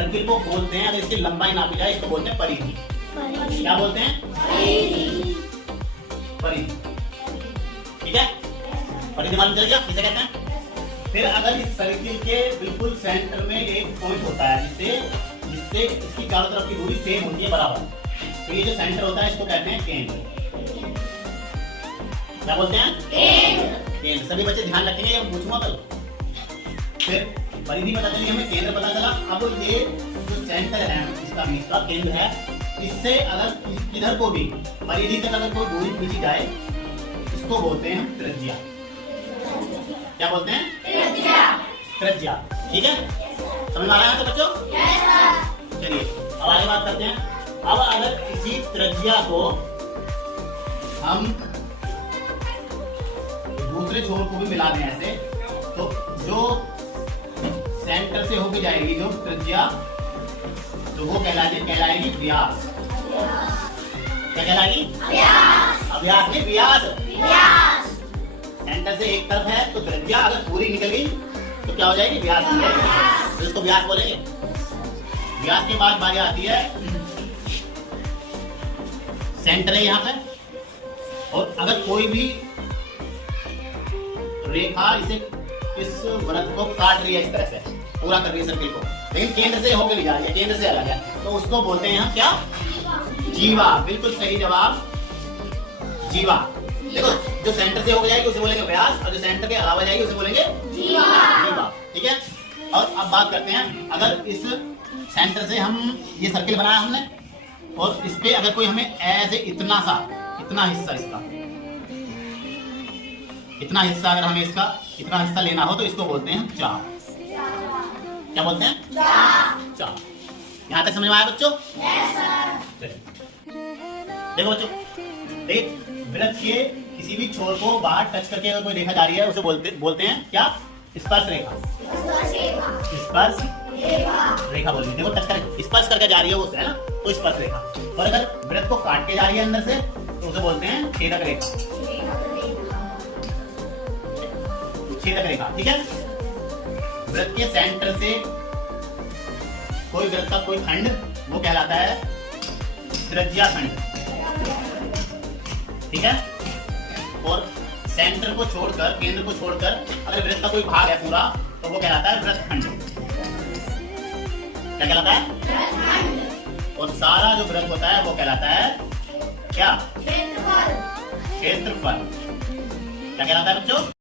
Circle को बोलते हैं, अगर इसकी लंबाई नापी जाए इसको बोलते हैं परिधि। क्या बोलते हैं? परिधि। ठीक है, परिधि मालूम चल गया किसे कहते हैं। फिर अगर इस सर्किल के बिल्कुल सेंटर में एक पॉइंट होता है जिससे इसकी चारों तरफ की दूरी सेम होती है, बराबर, तो ये जो सेंटर होता है इसको कहते हैं केंद्र। क्या बोलते हैं? केंद्र। सभी बच्चे ध्यान रखेंगे, ये पूछूंगा कल। फिर परिधि पता चली हमें, केंद्र पता चला। अब ये जो सेंटर है इसका बीच का केंद्र है, इससे अगर इधर को भी परिधि तक अगर कोई दूरी खींची जाए इसको बोलते हैं त्रिज्या। क्या बोलते हैं? त्रिज्या। ठीक है, समझ में आ रहा है तो बच्चों? चलिए अब आगे बात करते हैं। अब अगर इसी त्रिज्या को हम दूसरे छोर को भी मिला दें ऐसे, तो जो सेंटर से होके जाएगी जो त्रिज्या, तो वो कहलाएगी व्यास। क्या कहलाएगी? अभ्यास में व्यास। सेंटर से एक तरफ है तो त्रिज्या अगर पूरी निकल गई तो क्या हो जाएगी? व्यास। तो इसको व्यास बोलेंगे। व्यास के बाद बारी आती है, सेंटर है यहाँ पे, और अगर कोई भी रेखा इसे इस वृत्त को काट रही है, इस तरह से पूरा कर रही है सर्किल को, लेकिन केंद्र से होकर भी जा रही है, केंद्र से अलग है, तो उसको बोलते हैं हम क्या? जीवा। बिल्कुल सही जवाब, जीवा। देखो, जो सेंटर से होकर जाएगी उसे बोलेंगे व्यास, और जो सेंटर के अलावा जाएगी उसे बोलेंगे जीवा। ठीक है, और अब बात करते हैं, अगर इस सेंटर से हम ये सर्किल बनाया हमने, और इस पे अगर कोई हमें ऐसे इतना हिस्सा इसका इतना हिस्सा अगर हमें इसका इतना हिस्सा लेना हो तो इसको बोलते हैं चाप। क्या बोलते हैं? चाप। यहाँ तक समझ में आया बच्चों? देखो बच्चों, एक वृत्त के किसी भी छोर को बाहर टच करके अगर कोई रेखा जा रही है उसे बोलते हैं क्या? स्पर्श रेखा। स्पर्श रेखा बोलते हैं। देखो, टच करके स्पर्श करके जा रही है वो, है ना, तो स्पर्श रेखा। और अगर वृत्त को काट के जा रही है अंदर से तो उसे बोलते हैं छेदक रेखा। छेदक रेखा। ठीक है, वृत्त के सेंटर से कोई वृत्त का कोई खंड वो कहलाता है त्रिज्या खंड। ठीक है, और सेंटर को छोड़कर, केंद्र को छोड़कर अगर वृत्त का कोई भाग है पूरा तो वो कहलाता है वृत्तखंड। क्या कहलाता है? वृत्तखंड। और सारा जो वृत्त होता है वो कहलाता है क्या? क्षेत्रफल। क्या कहलाता है बच्चों?